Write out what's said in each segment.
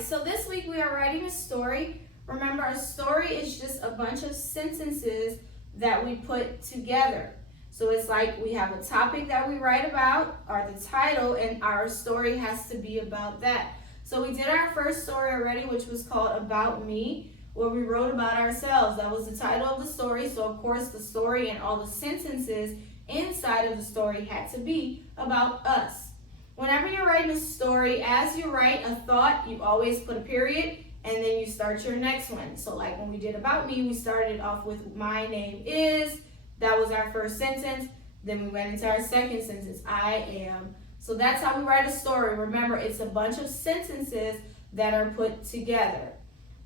right, so this week we are writing a story. Remember, a story is just a bunch of sentences that we put together. So it's like we have a topic that we write about, or the title, and our story has to be about that. So we did our first story already, which was called About Me, where we wrote about ourselves. That was the title of the story. So of course the story and all the sentences inside of the story had to be about us. Whenever you're writing a story, as you write a thought, you always put a period and then you start your next one. So like when we did About Me, we started off with my name is. That was our first sentence. Then we went into our second sentence, I am. So that's how we write a story. Remember, it's a bunch of sentences that are put together.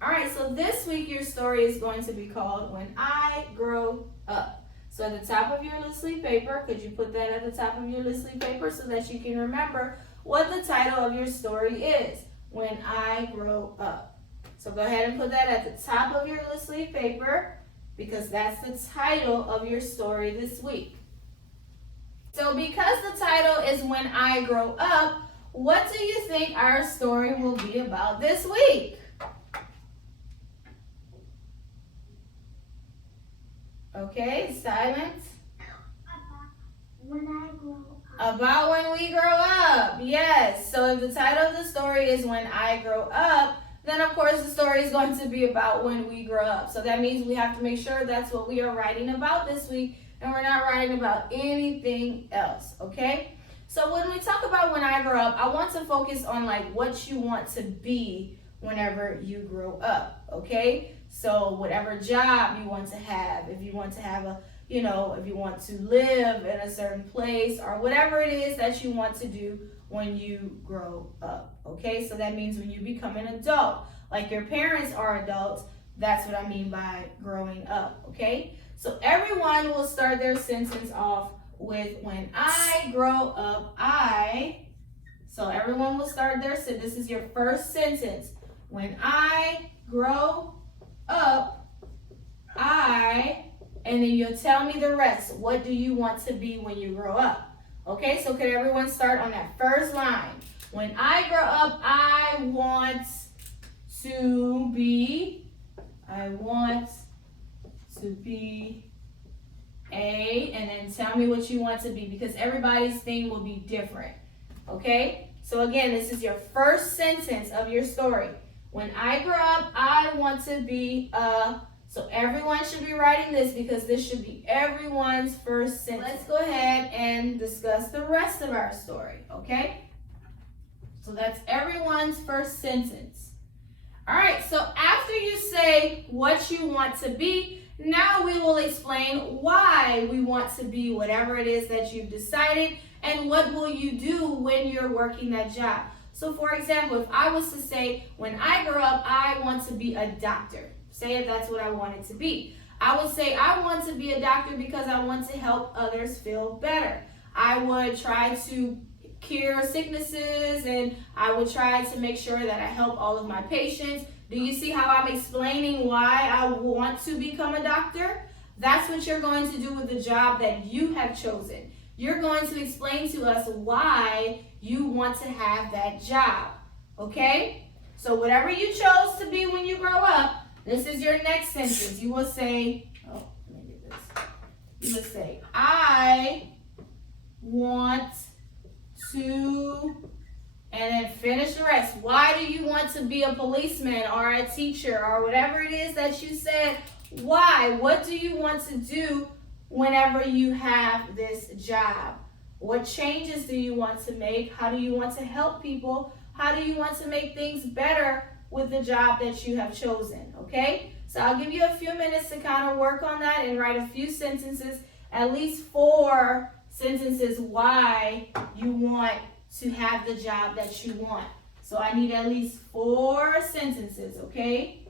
All right, so this week your story is going to be called When I Grow Up. So at the top of your little leaf paper, could you put that at the top of your little leaf paper so that you can remember what the title of your story is, When I Grow Up. So go ahead and put that at the top of your little leaf paper because that's the title of your story this week. So because the title is When I Grow Up, what do you think our story will be about this week? Okay, silence. When I grow up. About when we grow up. Yes. So if the title of the story is When I Grow Up, then of course the story is going to be about when we grow up. So that means we have to make sure that's what we are writing about this week, and we're not writing about anything else, okay? So when we talk about when I grow up, I want to focus on like what you want to be whenever you grow up, okay? So whatever job you want to have, if you want to have a, if you want to live in a certain place or whatever it is that you want to do when you grow up, okay? So that means when you become an adult, like your parents are adults, that's what I mean by growing up, okay? So everyone will start their sentence off with when I grow up, I. So everyone will start their sentence. This is your first sentence. When I grow up, I, and then you'll tell me the rest. What do you want to be when you grow up? Okay, so could everyone start on that first line? When I grow up, I want to be a, and then tell me what you want to be because everybody's thing will be different. Okay, so again, this is your first sentence of your story. When I grow up, I want to be a. So everyone should be writing this because this should be everyone's first sentence. Let's go ahead and discuss the rest of our story, okay? So that's everyone's first sentence. All right, so after you say what you want to be, now we will explain why we want to be whatever it is that you've decided and what will you do when you're working that job. So for example, if I was to say, when I grow up, I want to be a doctor. Say if that's what I wanted to be. I would say I want to be a doctor because I want to help others feel better. I would try to cure sicknesses and I would try to make sure that I help all of my patients. Do you see how I'm explaining why I want to become a doctor? That's what you're going to do with the job that you have chosen. You're going to explain to us why you want to have that job, okay? So whatever you chose to be when you grow up, this is your next sentence. You will say, let me get this. You will say, I want to, and then finish the rest. Why do you want to be a policeman or a teacher or whatever it is that you said? Why? What do you want to do whenever you have this job? What changes do you want to make? How do you want to help people? How do you want to make things better with the job that you have chosen, okay? So I'll give you a few minutes to kind of work on that and write a few sentences, at least 4 sentences why you want to have the job that you want. So I need at least 4 sentences, okay?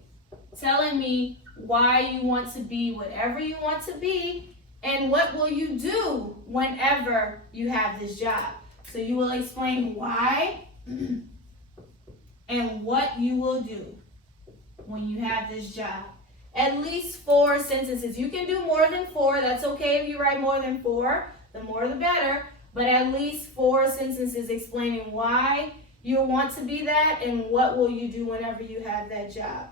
Telling me why you want to be whatever you want to be and what will you do whenever you have this job. So you will explain why and what you will do when you have this job. At least 4 sentences. You can do more than 4. That's okay if you write more than 4. The more the better. But at least 4 sentences explaining why you want to be that, and what will you do whenever you have that job?